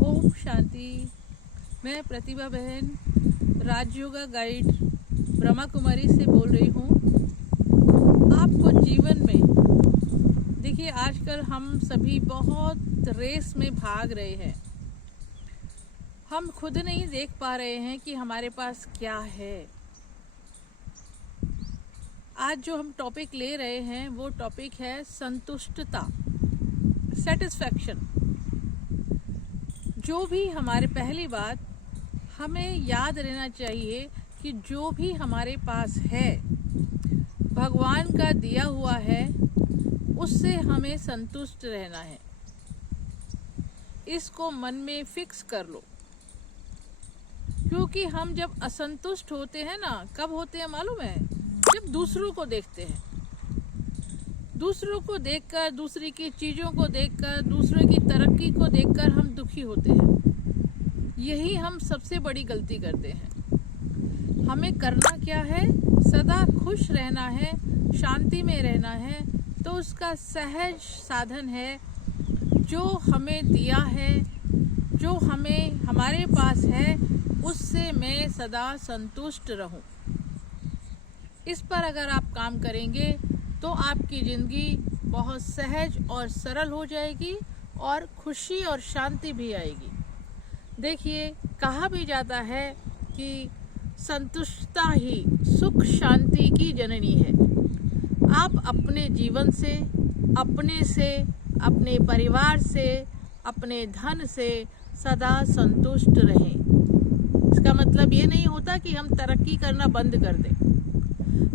ओम शांति। मैं प्रतिभा बहन राजयोगा गाइड ब्रह्मा कुमारी से बोल रही हूँ। आपको जीवन में देखिए, आजकल हम सभी बहुत रेस में भाग रहे हैं। हम खुद नहीं देख पा रहे हैं कि हमारे पास क्या है। आज जो हम टॉपिक ले रहे हैं वो टॉपिक है संतुष्टता, सेटिस्फैक्शन। जो भी हमारे, पहली बात हमें याद रहना चाहिए कि जो भी हमारे पास है भगवान का दिया हुआ है, उससे हमें संतुष्ट रहना है। इसको मन में फिक्स कर लो, क्योंकि हम जब असंतुष्ट होते हैं ना, कब होते हैं मालूम है? जब दूसरों को देखते हैं, दूसरों को देखकर, दूसरी की चीज़ों को देखकर, दूसरों की तरक्की को देखकर हम दुखी होते हैं। यही हम सबसे बड़ी गलती करते हैं। हमें करना क्या है? सदा खुश रहना है, शांति में रहना है। तो उसका सहज साधन है, जो हमें दिया है, जो हमें हमारे पास है, उससे मैं सदा संतुष्ट रहूं। इस पर अगर आप काम करेंगे तो आपकी ज़िंदगी बहुत सहज और सरल हो जाएगी और खुशी और शांति भी आएगी। देखिए, कहा भी जाता है कि संतुष्टता ही सुख शांति की जननी है। आप अपने जीवन से, अपने परिवार से, अपने धन से सदा संतुष्ट रहें। इसका मतलब ये नहीं होता कि हम तरक्की करना बंद कर दें।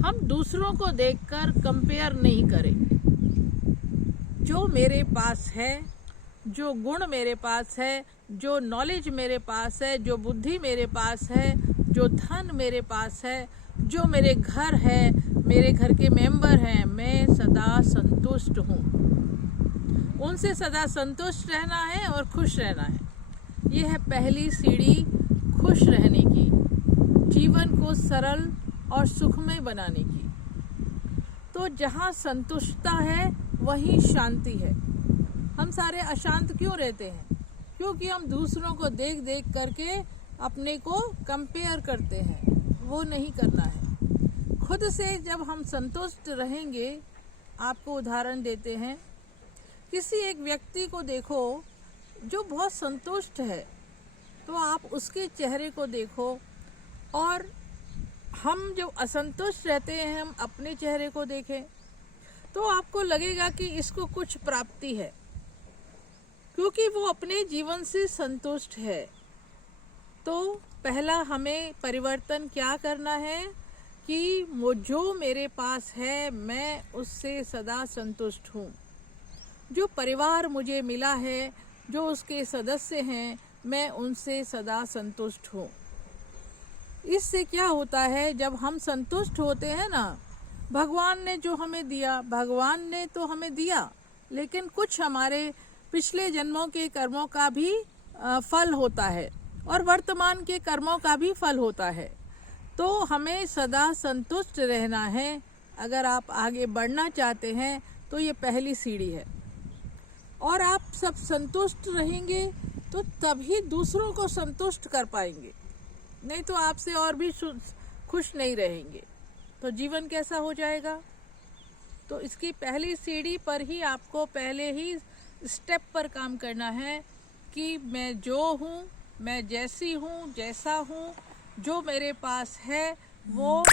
हम दूसरों को देखकर कंपेयर नहीं करें। जो मेरे पास है, जो गुण मेरे पास है, जो नॉलेज मेरे पास है, जो बुद्धि मेरे पास है, जो धन मेरे पास है, जो मेरे घर है, मेरे घर के मेंबर हैं, मैं सदा संतुष्ट हूँ। उनसे सदा संतुष्ट रहना है और खुश रहना है। ये है पहली सीढ़ी खुश रहने की, जीवन को सरल और सुखमय बनाने की। तो जहाँ संतुष्टता है वहीं शांति है। हम सारे अशांत क्यों रहते हैं? क्योंकि हम दूसरों को देख देख करके अपने को कंपेयर करते हैं। वो नहीं करना है। खुद से जब हम संतुष्ट रहेंगे, आपको उदाहरण देते हैं। किसी एक व्यक्ति को देखो जो बहुत संतुष्ट है, तो आप उसके चेहरे को देखो, और हम जो असंतुष्ट रहते हैं, हम अपने चेहरे को देखें तो आपको लगेगा कि इसको कुछ प्राप्ति है, क्योंकि वो अपने जीवन से संतुष्ट है। तो पहला हमें परिवर्तन क्या करना है कि वो जो मेरे पास है मैं उससे सदा संतुष्ट हूँ। जो परिवार मुझे मिला है, जो उसके सदस्य हैं, मैं उनसे सदा संतुष्ट हूँ। इससे क्या होता है, जब हम संतुष्ट होते हैं ना, भगवान ने जो हमें दिया, भगवान ने तो हमें दिया, लेकिन कुछ हमारे पिछले जन्मों के कर्मों का भी फल होता है और वर्तमान के कर्मों का भी फल होता है। तो हमें सदा संतुष्ट रहना है। अगर आप आगे बढ़ना चाहते हैं तो ये पहली सीढ़ी है। और आप सब संतुष्ट रहेंगे तो तभी दूसरों को संतुष्ट कर पाएंगे, नहीं तो आपसे और भी खुश नहीं रहेंगे। तो जीवन कैसा हो जाएगा? तो इसकी पहली सीढ़ी पर ही आपको पहले ही स्टेप पर काम करना है कि मैं जो हूँ, मैं जैसी हूँ, जैसा हूँ, जो मेरे पास है वो,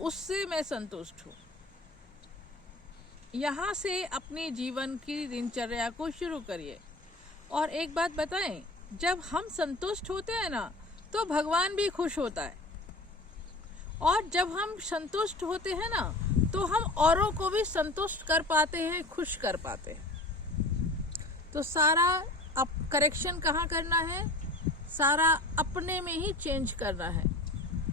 उससे मैं संतुष्ट हूँ। यहाँ से अपने जीवन की दिनचर्या को शुरू करिए। और एक बात बताएं, जब हम संतुष्ट होते हैं ना, तो भगवान भी खुश होता है। और जब हम संतुष्ट होते हैं ना, तो हम औरों को भी संतुष्ट कर पाते हैं, खुश कर पाते हैं। तो सारा अब करेक्शन कहाँ करना है? सारा अपने में ही चेंज करना है।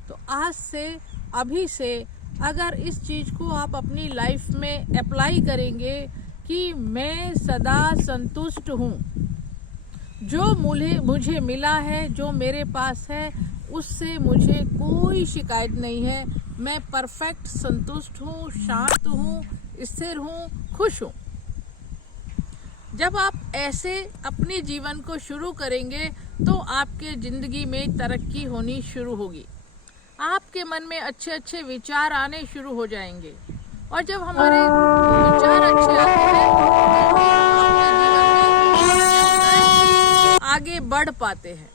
तो आज से, अभी से अगर इस चीज़ को आप अपनी लाइफ में अप्लाई करेंगे कि मैं सदा संतुष्ट हूँ, जो मुझे मिला है, जो मेरे पास है, उससे मुझे कोई शिकायत नहीं है, मैं परफेक्ट संतुष्ट हूँ, शांत हूँ, स्थिर हूँ, खुश हूँ। जब आप ऐसे अपने जीवन को शुरू करेंगे तो आपके ज़िंदगी में तरक्की होनी शुरू होगी। आपके मन में अच्छे अच्छे विचार आने शुरू हो जाएंगे, और जब हमारे विचार अच्छे आते हैं तो हम अपने जीवन में आगे बढ़ पाते हैं।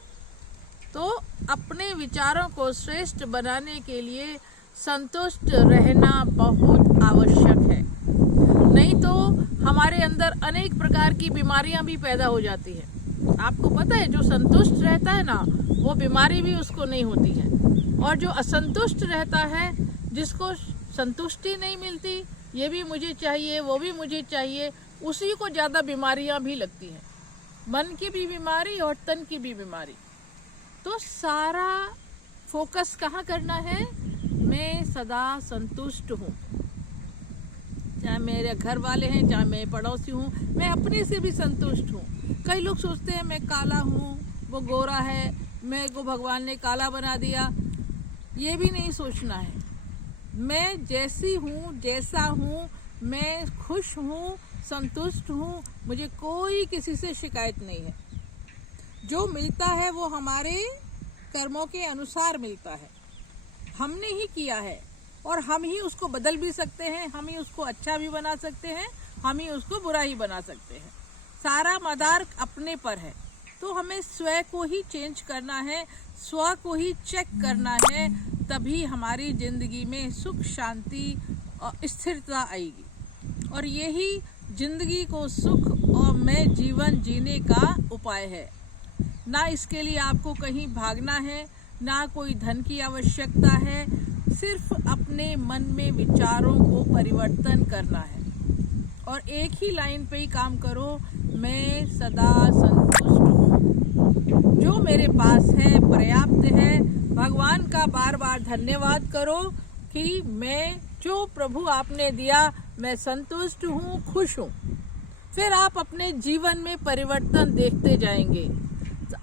तो अपने विचारों को श्रेष्ठ बनाने के लिए संतुष्ट रहना बहुत आवश्यक है, नहीं तो हमारे अंदर अनेक प्रकार की बीमारियां भी पैदा हो जाती है। आपको पता है, जो संतुष्ट रहता है ना, वो बीमारी भी उसको नहीं होती है, और जो असंतुष्ट रहता है, जिसको संतुष्टि नहीं मिलती, ये भी मुझे चाहिए, वो भी मुझे चाहिए, उसी को ज़्यादा बीमारियां भी लगती हैं, मन की भी बीमारी और तन की भी बीमारी। तो सारा फोकस कहाँ करना है? मैं सदा संतुष्ट हूँ, चाहे मेरे घर वाले हैं, चाहे मैं पड़ोसी हूँ, मैं अपने से भी संतुष्ट हूँ। कई लोग सोचते हैं मैं काला हूँ, वो गोरा है, मेरे को भगवान ने काला बना दिया। ये भी नहीं सोचना है। मैं जैसी हूँ, जैसा हूँ, मैं खुश हूँ, संतुष्ट हूँ, मुझे कोई किसी से शिकायत नहीं है। जो मिलता है वो हमारे कर्मों के अनुसार मिलता है, हमने ही किया है, और हम ही उसको बदल भी सकते हैं, हम ही उसको अच्छा भी बना सकते हैं, हम ही उसको बुरा ही बना सकते हैं। सारा मदार अपने पर है, तो हमें स्वयं को ही चेंज करना है, स्व को ही चेक करना है, तभी हमारी जिंदगी में सुख, शांति और स्थिरता आएगी। और यही जिंदगी को सुख और में जीवन जीने का उपाय है। ना इसके लिए आपको कहीं भागना है, ना कोई धन की आवश्यकता है, सिर्फ अपने मन में विचारों को परिवर्तन करना है, और एक ही लाइन पे ही काम करो, मैं सदा संतुष्ट हूँ, जो मेरे पास है पर्याप्त है। भगवान का बार बार धन्यवाद करो कि मैं जो प्रभु आपने दिया, मैं संतुष्ट हूँ, खुश हूँ। फिर आप अपने जीवन में परिवर्तन देखते जाएंगे,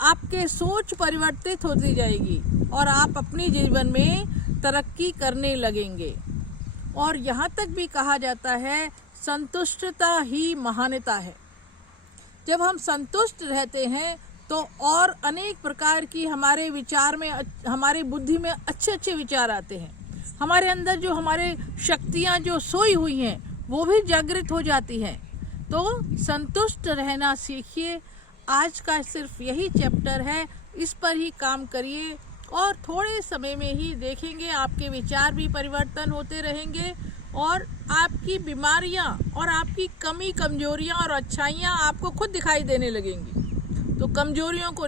आपके सोच परिवर्तित होती जाएगी, और आप अपने जीवन में तरक्की करने लगेंगे। और यहाँ तक भी कहा जाता है, संतुष्टता ही महानता है। जब हम संतुष्ट रहते हैं तो और अनेक प्रकार की हमारे विचार में, हमारी बुद्धि में अच्छे अच्छे विचार आते हैं। हमारे अंदर जो हमारे शक्तियाँ जो सोई हुई हैं वो भी जागृत हो जाती हैं। तो संतुष्ट रहना सीखिए। आज का सिर्फ यही चैप्टर है, इस पर ही काम करिए, और थोड़े समय में ही देखेंगे आपके विचार भी परिवर्तन होते रहेंगे, और आपकी बीमारियां और आपकी कमी, कमजोरियां और अच्छाइयां आपको खुद दिखाई देने लगेंगी। तो कमजोरियों को